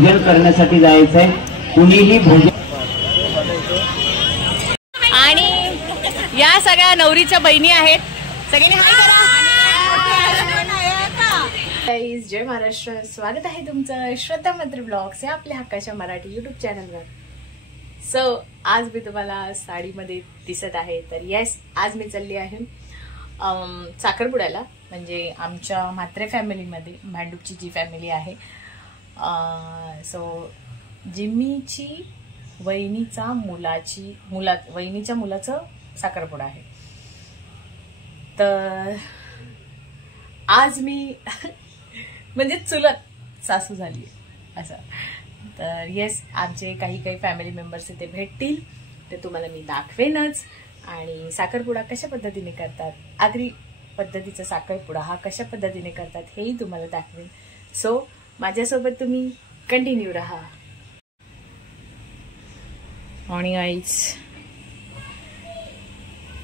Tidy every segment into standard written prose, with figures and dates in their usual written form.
भोजन करण्यासाठी जायचंय. कुणीही भोजन. आणि या सगळ्या नवरीच्या बहिणी आहेत. सगळ्यांनी हाय करा. जय महाराष्ट्र. स्वागत आहे तुमचं श्रद्धा मंत्र ब्लॉग्स या आपल्या हक्काच्या मराठी युट्यूब चॅनलवर. सो आज मी तुम्हाला साडीमध्ये दिसत आहे. तर येस, आज मी चालली आहे साखरपुड्याला. म्हणजे आमच्या म्हात्रे फॅमिलीमध्ये भांडूपची जी फॅमिली आहे. सो जिम्मीची वहिनीच्या मुलाचं साखरपुडा आहे. तर आज मी म्हणजे चुलत सासू झाली असं. तर येस, आमचे काही फॅमिली मेंबर्स इथे भेटतील, ते तुम्हाला मी दाखवेनच. आणि साखरपुडा कशा पद्धतीने करतात, आगरी पद्धतीचा साखरपुडा हा कशा पद्धतीने करतात हेही तुम्हाला दाखवेन. सो माझ्यासोबत तुम्ही कंटिन्यू राहा. आणि गाईज,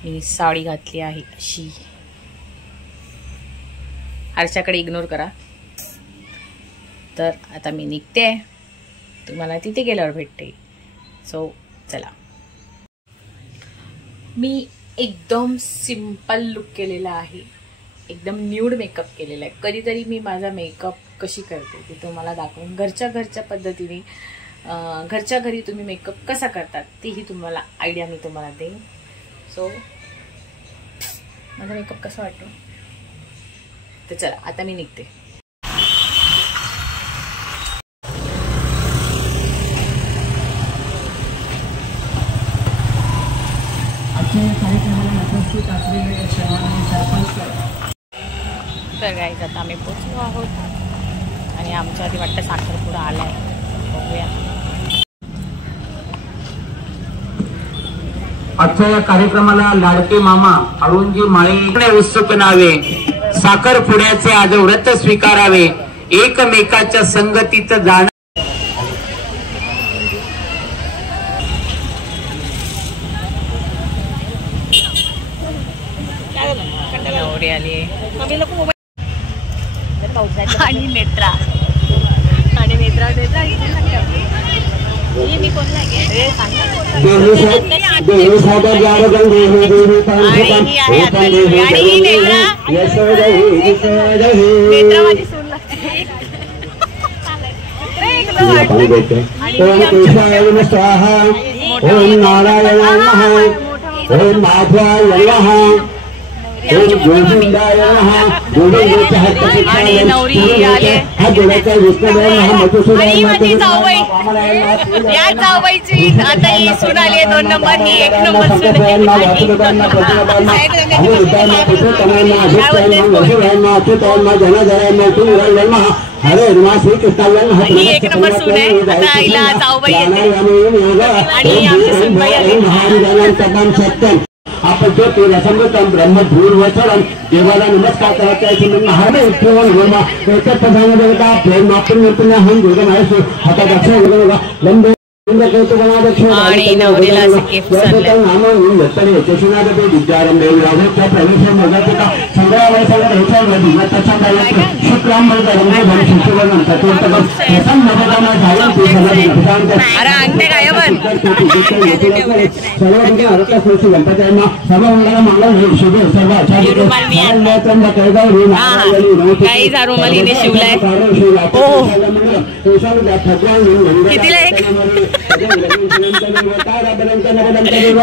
मी साडी घातली आहे अशी. हर्षाकडे इग्नोर करा. तर आता मी निघते, तुम्हाला तिथे गेल्यावर भेटते. सो चला. मी एकदम सिंपल लुक केलेला आहे, एकदम न्यूड मेकअप केलेला आहे. कधीतरी मी माझा मेकअप कशी करते ते तुम्हाला दाखवून, घरच्या पद्धतीने घरच्या घरी तुम्ही मेकअप कसा करतात तेही तुम्हाला आयडिया मी तुम्हाला देईन. सो माझा मेकअप कसा वाटतो तर चला आता मी निघते. तर गाईज, आता आम्ही पोचलो आहोत आणि आमच्या आधी वाटतं साखरपुडा आलाय. बघूया. आजच्या या कार्यक्रमाला लाडके मामा अरुणजी माळे उत्सुक नावे. साखरपुड्याचे आज व्रत स्वीकारावे, एकमेकाच्या संगतीत जाणं. नवरी आली आणि नेत्रा मी कोण नेत्रा माझी सून लागते. आणि नवरी आले आणि माझी जाऊबाई. या जाऊबाईची आता ही सून आली 2 नंबर, ही 1 नंबर सून ही 1 नंबर सून आहे. आता आईला जाऊबाई येते आणि आमची सूनबाई आली. आपण जो तेरा संगतम ब्रह्मधूर वचन देवाला नमस्कार करायचे म्हणून हर उत्सव एकच प्रधान देवता प्रेम आपण हम दुर्गा माहेश्वर हाता दक्षिण लंबे आणि नवरीला गिफ्ट अंगठे गायब. रुमालीने शिवलाय. कितीला एक?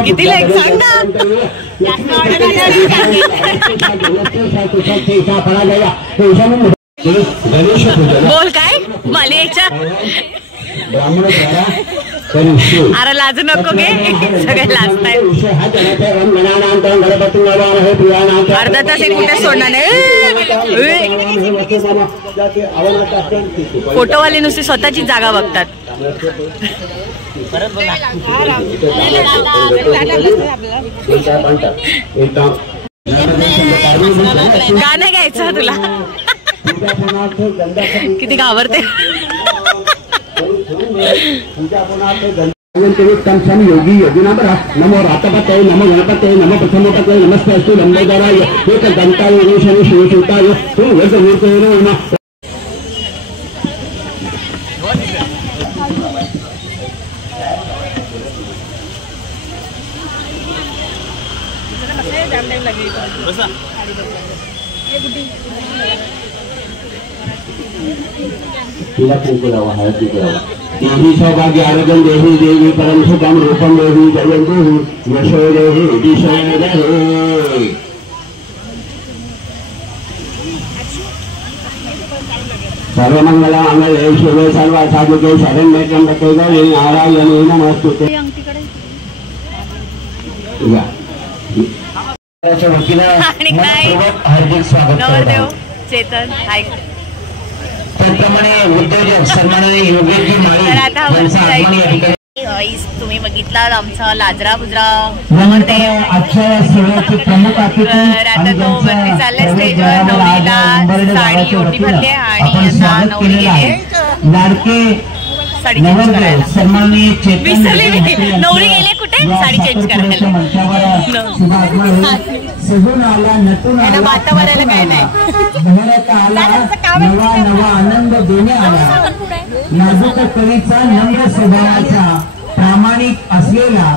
कितीला एक सांग ना. बोल काय मला याच्या. अरे लाजू नको गे, सगळे लाजताय. अर्धा तास एक कुठे सोडणार नाही. फोटोवाले नुसते स्वतःची जागा बघतात. गाणं घ्यायचं तुला. किती घाबरते. योगी योगिनाभरा नमो रातपतये नमो गणपतये नमो प्रथमोपतये नमस्ते अस्तु लंबोदराय एक दंताय शनि शिवसुताय तुम वेदमूर्तये नमः. तिला कुंकू लावा, हळदी लावा. देवी सौभाग्य आरोग्य देवी, देवी परम सुखम रूपम देवी, जयं देवी यशो देवी दिशो देवी. सर्वमंगल मंगले शिवे सर्व साधुके शरण्ये त्र्यंबके गौरी नारायणी नमस्तुते. हार्दिक स्वागत. नवरदेव चेतन हाय. त्याप्रमाणे उद्योजक सन्माननीय योगेशजी माळी यांचा आगमन या ठिकाणी. तुम्ही बघितला आमचा लाजरा बुजरा नवरदेव आजच्या सोहळ्याचे प्रमुख अतिथी. तर आता तो वरती चाललाय स्टेजवर. नवरीला साडी ओटी भरली आणि आता नवरी गेली लाडके साडी चेंज करायला. सन्माननीय विसरले मी. नवरी गेले कुठे साडी चेंज करायला. बाता भरायला काय नाही. नवा नवा आनंद देणे आला. नाजूक कवीचा नम्र स्वभावाचा प्रामाणिक असलेला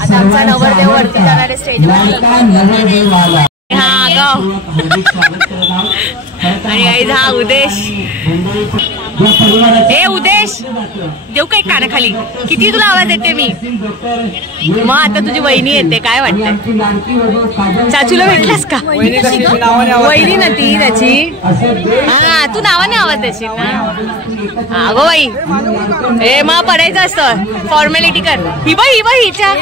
आमचा नवरदेव वरती जाणारे स्टेजवर नवरदेव आला. हा गाव आणि हा उदेश. हे उदेश देऊ काय कानाखाली. किती तुला आवाज येते मी. मग आता तुझी वहिनी येते काय वाटतंय. चाचूला भेटलास का. वहिनी ना ती त्याची. हा तू नावाने आवाज द्यायची ना. अगो बाई हे मग पडायचं असतं. फॉर्मॅलिटी कर. ही बाई हिच्या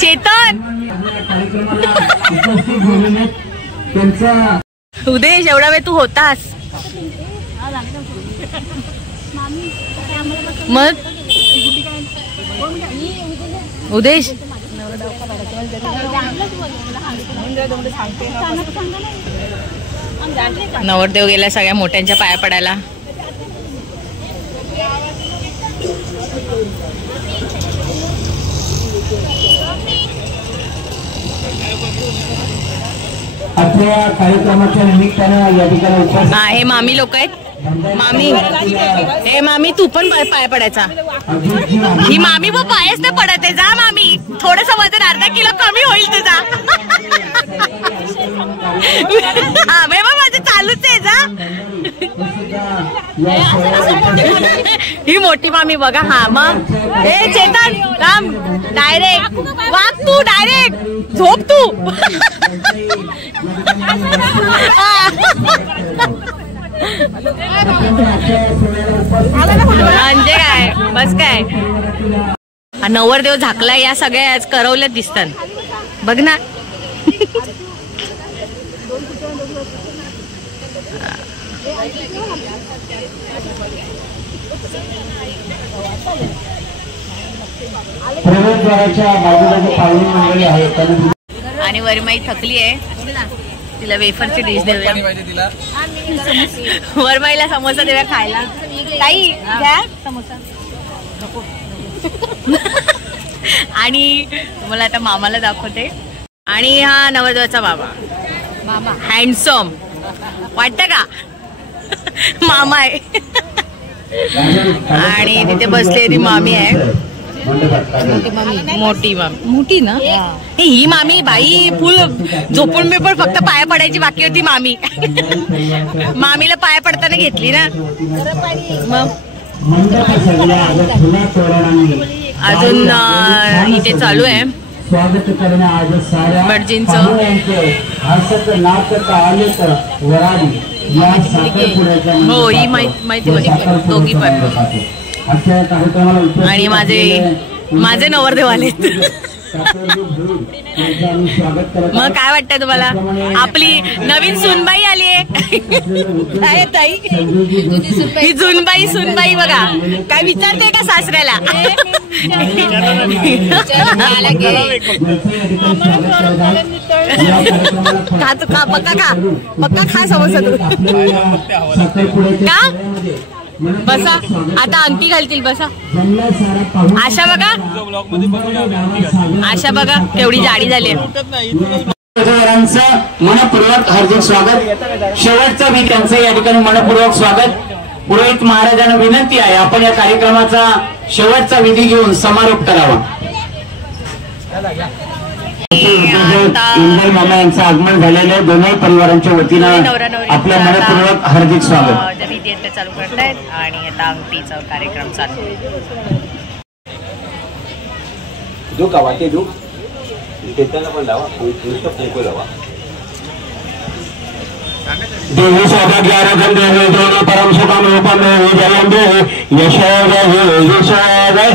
चेतन. उदेश एवढा वेळ तू होतास. मग उदेश नवरदेव गेला सगळ्या मोठ्यांच्या पाया पडायला. आपल्या कार्यक्रमाच्या निमित्तानं या ठिकाणी उपस्थित हे मामी लोक आहेत. मामी हे मामी तू पण पाया पडायचा. ही मामी मग पायच नाही पडत आहे. जा मामी थोडस वजन अर्धा किलो कमी होईल तुझा. माझं चालूच आहे. जा ही मोठी मामी बघा. हा मग हे चेतन राम डायरेक्ट वाग तू. डायरेक्ट झोप तू. म्हणजे काय बस काय. नवरदेव झाकला. या सगळ्या आज करवल्यात दिसतात बघ ना. प्रवेशद्वाराच्या बाजूला जे पाहुणे मंडळी आहेत आणि वरमाई थकली आहे. तिला वेफरची डिश देऊया. वरमाईला समोसा देऊया खायला. ताई घ्या समोसा. आणि तुम्हाला आता मामाला दाखवते. आणि हा नवरदेवाचा मामा हँडसम वाटतं का. मामा आहे. आणि तिथे बसली ती मामी आहे. मोठी ना. ही मामी बाई फुल झोपून बिपून फक्त पाया पडायची बाकी होती मामी. मामीला पाया पडताना घेतली ना. मग अजून इथे चालू आहे भटजींचं. हो ही माहिती दोघी पण. आणि माझे नवरदेव आलेत. मग काय वाटतं तुम्हाला. आपली नवीन सुनबाई आली आहे. काय ताई ही सुनबाई बघा काय विचारते का सासऱ्याला. खा तू खा पक्का खा समोसा तू. का बसा आता अंगठी घालतील. बसा आशा बघा केवढी जाडी झाली. मनपूर्वक हार्दिक स्वागत. शेवटचा मी त्यांचं या ठिकाणी मनपूर्वक स्वागत. पुरोहित महाराजांना विनंती आहे आपण या कार्यक्रमाचा शेवटचा विधी घेऊन समारोप करावा. इंदल मामा यांचं आगमन झालेलं आहे. दोन्ही परिवारांच्या वतीनं आपल्या मनपूर्वक हार्दिक स्वागत. विधी ते चालू करतायत आणि आता अंगठीचा कार्यक्रम चालू आहे. जो कावा ते जो केतनला पण लावा नुसतं कुंकू लावा. देवी सौभाग्यारोग्यं देवी देवी परम सुखम रूपम जयं देवी यशोदे.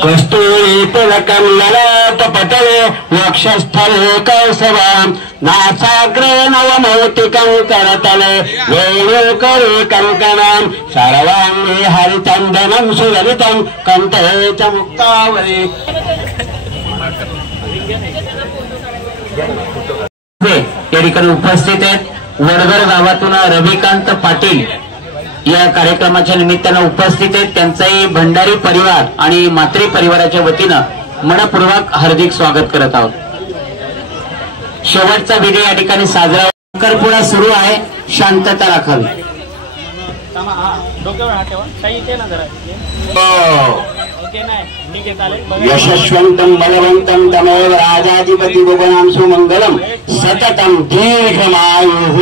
कस्तूरी तिलकं ललाटपटले वक्षस्थले कौस्तुभं नासाग्रे नवमौक्तिकं करतले वेणुकरे कङ्कणं सर्वाङ्गे हरिचन्दनं सुललितं कण्ठे च मुक्तावली. या ठिकाणी उपस्थित आहेत वडगर गावातून रविकांत पाटील या कार्यक्रमाच्या निमित्तानं उपस्थित आहेत. त्यांचाही भंडारी परिवार आणि मात्री परिवाराच्या वतीनं मनपूर्वक हार्दिक स्वागत करत आहोत. शेवटचा विधी या ठिकाणी साजरा करपुडा सुरू आहे. शांतता राखावी. यशस्वंतं बलवंतं तमेव राजाधिपति भुवनां सुमंगलम सततं दीर्घमायुः.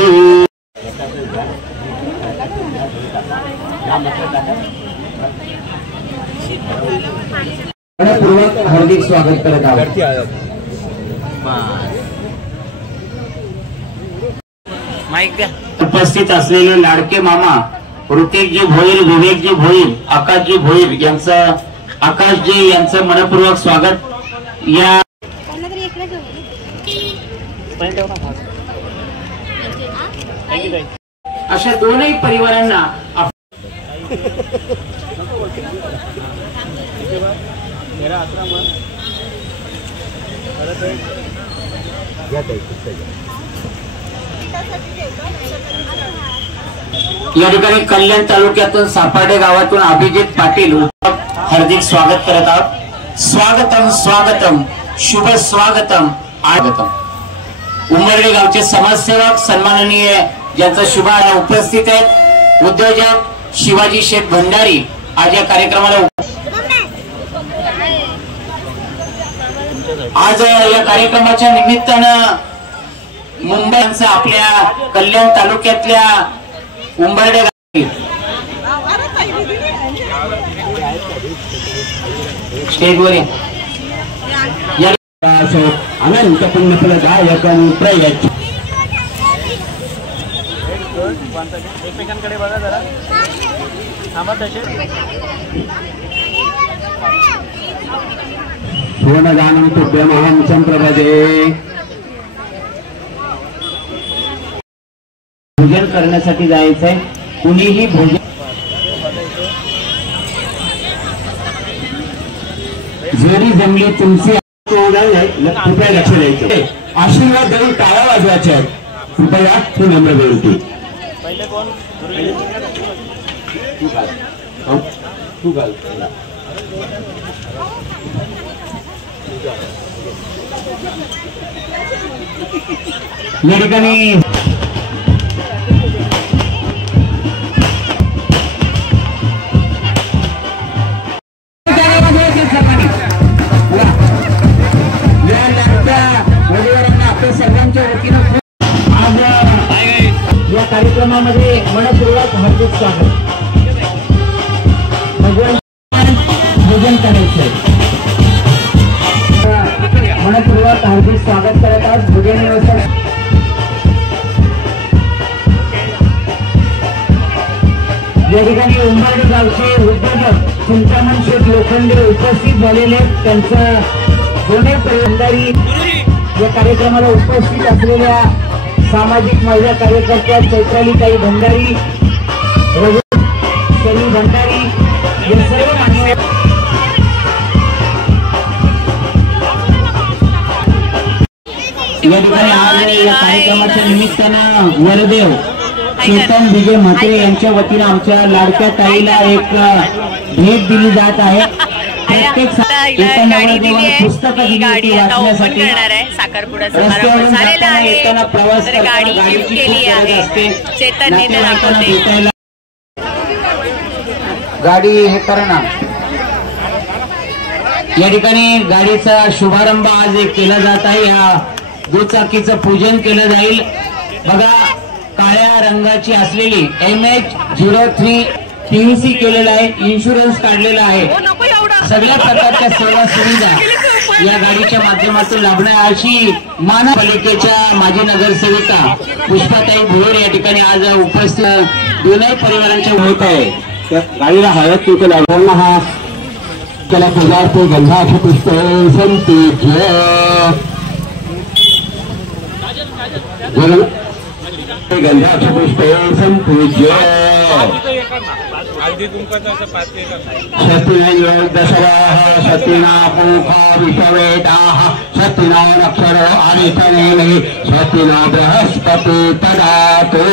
मनपूर्वक हार्दिक स्वागत करत आहोत. उपस्थित असलेले लाडके मामा ऋतिकजी भोईर, विवेकजी भोईर, आकाशजी भोईर यांचं आकाशजी यांचं मनपूर्वक स्वागत. या अशा दोनही परिवारांना या ठिकाणी कल्याण तालुक्यातून सापाडे गावातून अभिजित पाटील हार्दिक स्वागत करत आहोत. स्वागतम स्वागतम शुभ स्वागतम आगतम. उमरडे गावचे समाजसेवक सन्माननीय ज्यांचा शुभारंभ उपस्थित आहेत उद्योजक शिवाजी शेठ भंडारी आज या कार्यक्रमाला आज या कार्यक्रमाच्या निमित्तानं मुंबईचं आपल्या कल्याण तालुक्यातल्या उंबरडे स्टेजवर अनंत पुण्यफलदायकं प्रयच्छ. एकमेकांकडे बघा जरा थांबा तसे. सुवर्णदानं तुभ्यमहं संप्रपदे. भोजन करण्यासाठी जायचंय. कुणीही भोजन जरी जमली तुमची कृपया लक्ष द्यायचं. आशीर्वाद देऊन टाळ्या वाजवायच्या आहेत. कृपया ही नम्र विनंती. पहिले कोण तू घाल या ठिकाणी आपल्या सर्वांच्या वतीनं आज या कार्यक्रमामध्ये मनपूर्वक हार्दिक स्वागत. भगवान भोजन करायचंय. मनपूर्वक हार्दिक स्वागत करत आहोत. भोजन व्यवस्था या ठिकाणी उंबरडे गावचे उद्योजक चिंतामण शेठ लोखंडे उपस्थित झालेले आहेत. त्यांचं दोन्ही भंडारी या कार्यक्रमाला उपस्थित असलेल्या सामाजिक महिला कार्यकर्त्या चैत्रालीताई भंडारी, शरीर भंडारी या सर्व मान्यवर या ठिकाणी आज या कार्यक्रमाच्या निमित्तानं वरदेव चेतन विजय म्हात्रे यांच्या वतीनं आमच्या लाडक्या ताईला एक भेट दिली जात आहे. प्रत्येक पुस्तकं दिली वाचण्यासाठी येताना प्रवास करताना गाडीची खूप गरज असते. भेटायला गाडी हे करणं या ठिकाणी गाडीचा शुभारंभ आज केला जात आहे. या दुचाकीचं पूजन केलं जाईल. बघा काळ्या रंगाची असलेली MH03 PVC केलेला आहे. इन्शुरन्स काढलेला आहे. सगळ्या प्रकारच्या सेवा सुविधा या गाडीच्या माध्यमातून लाभणार अशी महानगरपालिकेच्या माजी नगरसेविका पुष्पाताई भोयर या ठिकाणी आज उपस्थित दोन्ही परिवारांच्या होत आहे. गाडीला हळद कुंकू लावताना हा त्याला पूजार्थ गंधाक्ष पुष्प संपूज्य गंधाक्ष पुष्प संपूज्य शक्तिना दशवाः शक्तिना पूखा विषवेदाः शक्तिना नक्षर आदितनेमि शक्तिना बृहस्पति तदातु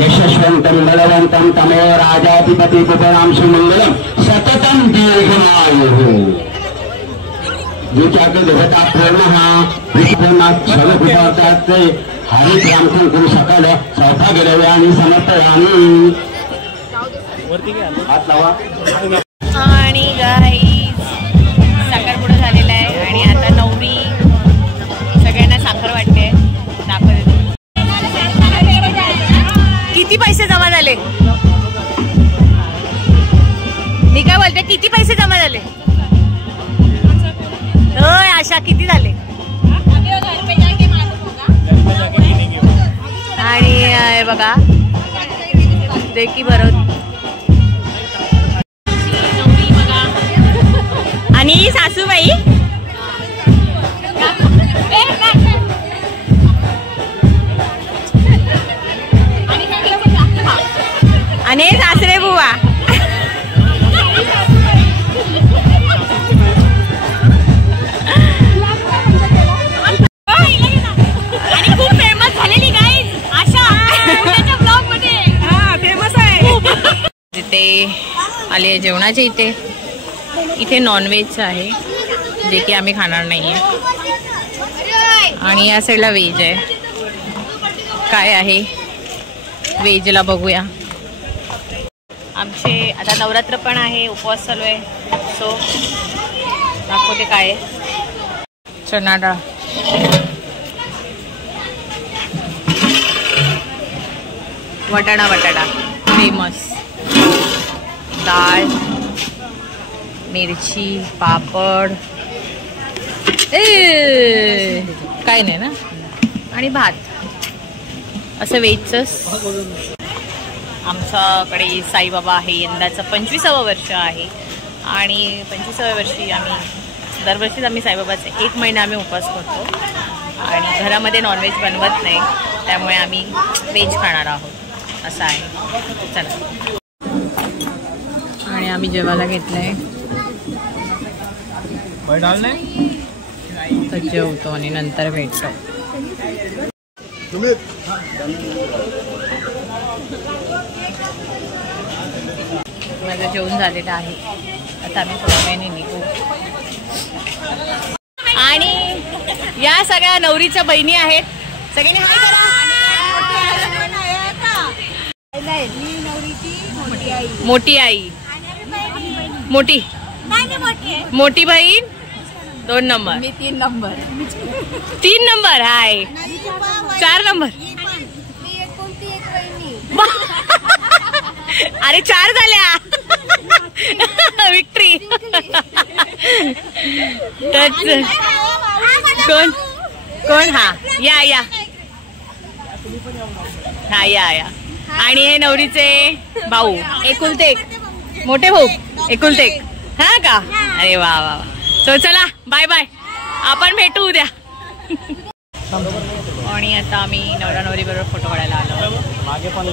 यशस्वंतं बलवंतं तमेव राजाधिपति पुपनां सुमंगलम सततं दीर्घमायुः विचार देवता पूर्णः विष्णुनाथ सर्वभूतार्थ हरित रामकुंकुम सकल सौभाग्यदेवे आणि समर्पयामि. हात लावा. आणि गाईस साखरपुडा झालेला आहे आणि आता नवरी सगळ्यांना साखर वाटते. किती पैसे जमा झाले? मी काय बोलते, किती पैसे जमा झाले? होय आशा, किती झाले? आणि बघा देखी बरोबर. आणि सासूबाई आणि सासरे बुवा आणि खूप फेमस झालेली गाईज आशा ब्लॉग मध्ये फेमस आहे. तिथे आली आहे जेवणाच्या इथे नॉनव्हेज आहे जे की आम्ही खाणार नाहीये. आणि या साईडला व्हेज आहे. काय आहे व्हेजला बघूया. आमचे आता नवरात्र पण आहे, उपवास चालू आहे. सो दाखवते काय आहे. चणा डाळ, वटाणा फेमस, डाळ, मिरची, पापड, काय नाही ना, आणि भात. असं व्हेजच. आमच्याकडे साईबाबा आहे. यंदाचं 25वं वर्ष आहे आणि 25व्या वर्षी दरवर्षीच आम्ही साईबाबाचा 1 महिना आम्ही उपवास करतो आणि घरामध्ये नॉनव्हेज बनवत नाही, त्यामुळे आम्ही व्हेज खाणार आहोत असं आहे. चला. आणि आम्ही जेवायला घेतलंय, तर जेवतो आणि नंतर भेटतो. माझं जेवण झालेलं आहे. आता आम्ही थोड्या वेळाने निघू. आणि या सगळ्या नवरीच्या बहिणी आहेत. सगळ्यांनी हाय करा. मोठी आई, मोठी बहीण 2 नंबर, मी 3 नंबर. 3 नंबर हाय. 4 नंबर. अरे 4 झाल्या. विक्ट्री. कोण हा या हा या. आणि हे नवरीचे भाऊ, एकुलते एक, मोठे भाऊ एकुलते एक. हा का? अरे वा वा. तो चला बाय बाय, आपण भेटू उद्या. आणि आता आम्ही नवरा नवरी बरोबर फोटो काढायला आलो. मागे पण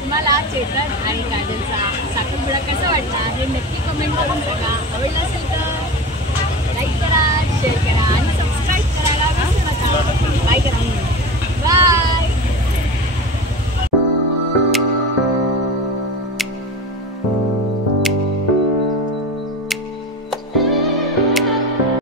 तुम्हाला चेतन आणि काजलचा साखरपुडा कसा वाटला हे नक्की कमेंट करून सांगा. आवडला असेल तर लाईक करा, शेअर करा आणि